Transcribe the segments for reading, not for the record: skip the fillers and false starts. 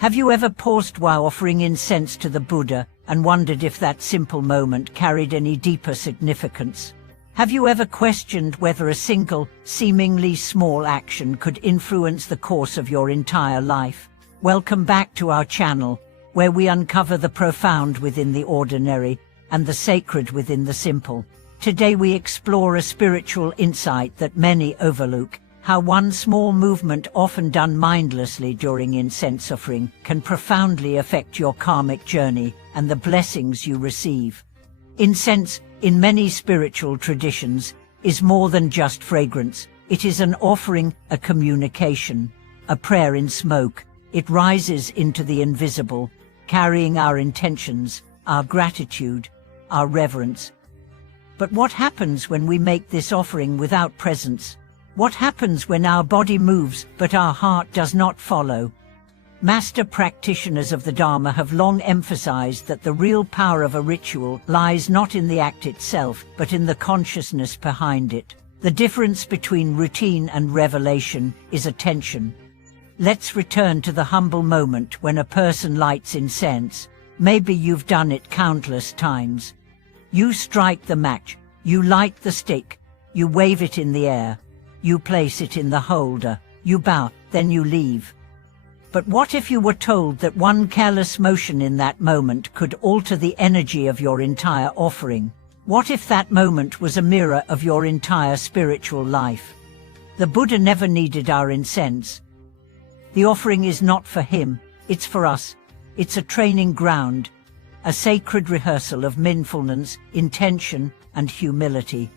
Have you ever paused while offering incense to the Buddha and wondered if that simple moment carried any deeper significance? Have you ever questioned whether a single, seemingly small action could influence the course of your entire life? Welcome back to our channel, where we uncover the profound within the ordinary and the sacred within the simple. Today we explore a spiritual insight that many overlook: how one small movement, often done mindlessly during incense offering, can profoundly affect your karmic journey and the blessings you receive. Incense, in many spiritual traditions, is more than just fragrance. It is an offering, a communication, a prayer in smoke. It rises into the invisible, carrying our intentions, our gratitude, our reverence. But what happens when we make this offering without presence? What happens when our body moves but our heart does not follow? Master practitioners of the Dharma have long emphasized that the real power of a ritual lies not in the act itself, but in the consciousness behind it. The difference between routine and revelation is attention. Let's return to the humble moment when a person lights incense. Maybe you've done it countless times. You strike the match, you light the stick, you wave it in the air, you place it in the holder, you bow, then you leave. But what if you were told that one careless motion in that moment could alter the energy of your entire offering? What if that moment was a mirror of your entire spiritual life? The Buddha never needed our incense. The offering is not for him, it's for us. It's a training ground, a sacred rehearsal of mindfulness, intention, and humility.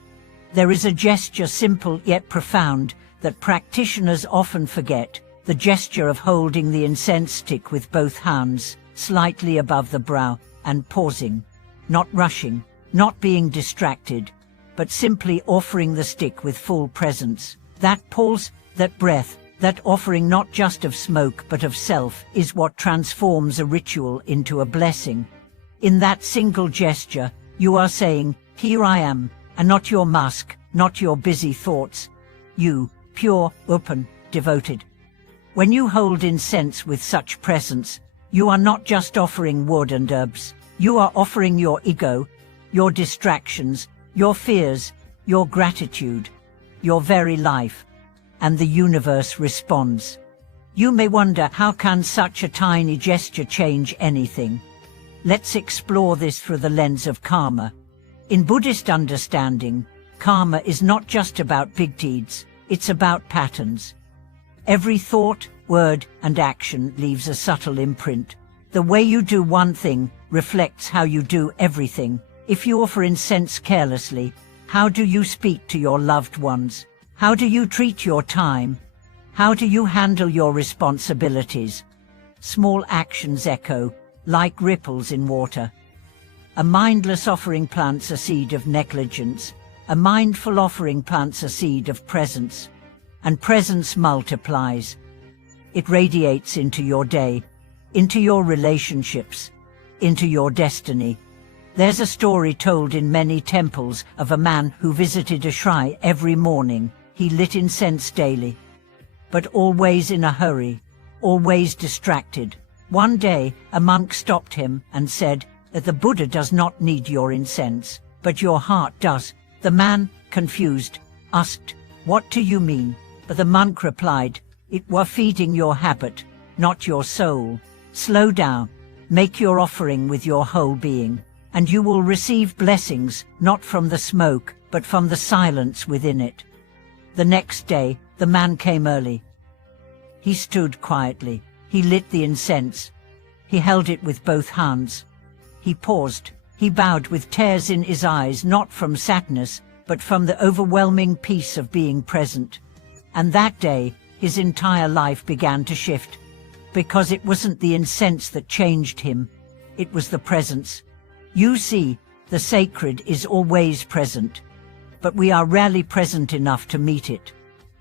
There is a gesture, simple yet profound, that practitioners often forget: the gesture of holding the incense stick with both hands, slightly above the brow, and pausing. Not rushing, not being distracted, but simply offering the stick with full presence. That pause, that breath, that offering not just of smoke but of self, is what transforms a ritual into a blessing. In that single gesture, you are saying, "Here I am," and not your mask, not your busy thoughts. You, pure, open, devoted. When you hold incense with such presence, you are not just offering wood and herbs. You are offering your ego, your distractions, your fears, your gratitude, your very life. And the universe responds. You may wonder, how can such a tiny gesture change anything? Let's explore this through the lens of karma. In Buddhist understanding, karma is not just about big deeds, it's about patterns. Every thought, word, and action leaves a subtle imprint. The way you do one thing reflects how you do everything. If you offer incense carelessly, how do you speak to your loved ones? How do you treat your time? How do you handle your responsibilities? Small actions echo, like ripples in water. A mindless offering plants a seed of negligence. A mindful offering plants a seed of presence. And presence multiplies. It radiates into your day, into your relationships, into your destiny. There's a story told in many temples of a man who visited a shrine every morning. He lit incense daily, but always in a hurry, always distracted. One day, a monk stopped him and said that the Buddha does not need your incense, but your heart does. The man, confused, asked, "What do you mean?" But the monk replied, "It were feeding your habit, not your soul. Slow down, make your offering with your whole being, and you will receive blessings, not from the smoke, but from the silence within it." The next day, the man came early. He stood quietly. He lit the incense. He held it with both hands. He paused. He bowed with tears in his eyes, not from sadness, but from the overwhelming peace of being present. And that day, his entire life began to shift. Because it wasn't the incense that changed him. It was the presence. You see, the sacred is always present, but we are rarely present enough to meet it.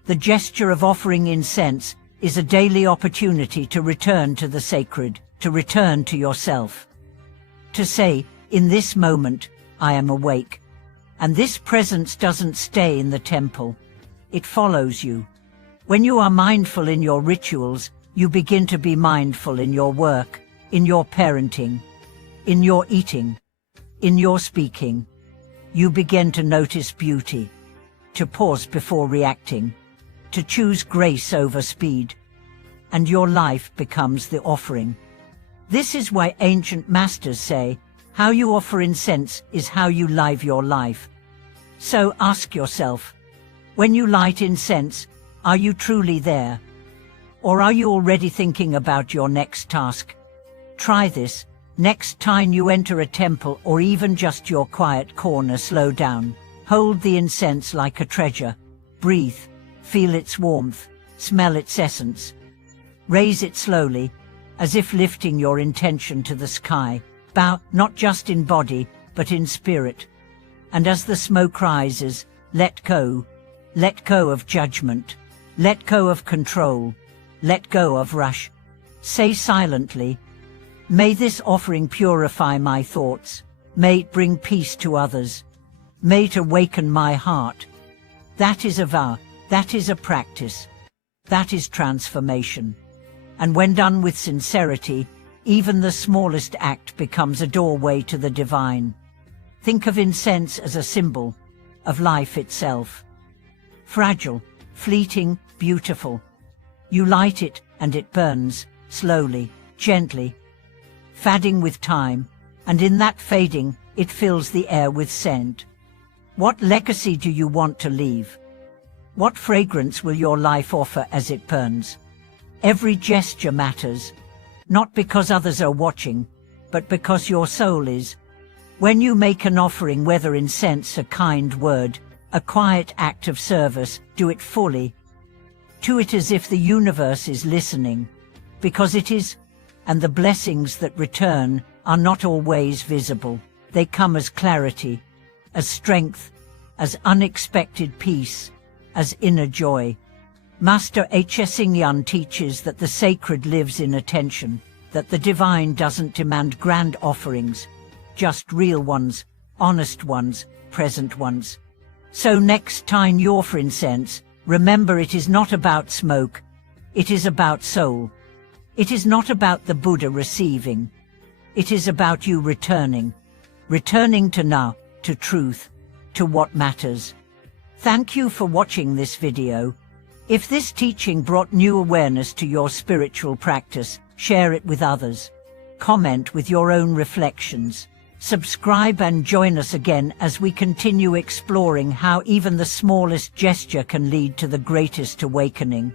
The gesture of offering incense is a daily opportunity to return to the sacred, to return to yourself. To say, in this moment, I am awake. And this presence doesn't stay in the temple. It follows you. When you are mindful in your rituals, You begin to be mindful in your work, in your parenting, in your eating, in your speaking. You begin to notice beauty, to pause before reacting, to choose grace over speed, and your life becomes the offering. This is why ancient masters say, how you offer incense is how you live your life. So ask yourself, when you light incense, are you truly there? Or are you already thinking about your next task? Try this. Next time you enter a temple or even just your quiet corner, slow down. Hold the incense like a treasure. Breathe, feel its warmth, smell its essence. Raise it slowly, as if lifting your intention to the sky. Bow, not just in body, but in spirit. And as the smoke rises, let go. Let go of judgment. Let go of control. Let go of rush. Say silently, may this offering purify my thoughts. May it bring peace to others. May it awaken my heart. That is a vow. That is a practice. That is transformation. And when done with sincerity, even the smallest act becomes a doorway to the divine. Think of incense as a symbol of life itself. Fragile, fleeting, beautiful. You light it and it burns, slowly, gently, fading with time, and in that fading, it fills the air with scent. What legacy do you want to leave? What fragrance will your life offer as it burns? Every gesture matters, not because others are watching, but because your soul is. When you make an offering, whether incense, a kind word, a quiet act of service, do it fully. Do it as if the universe is listening, because it is, and the blessings that return are not always visible. They come as clarity, as strength, as unexpected peace, as inner joy. Master H.S. Yun teaches that the sacred lives in attention, that the divine doesn't demand grand offerings, just real ones, honest ones, present ones. So next time you offer incense, remember it is not about smoke, it is about soul. It is not about the Buddha receiving. It is about you returning to now, to truth, to what matters. Thank you for watching this video. If this teaching brought new awareness to your spiritual practice, share it with others. Comment with your own reflections. Subscribe and join us again as we continue exploring how even the smallest gesture can lead to the greatest awakening.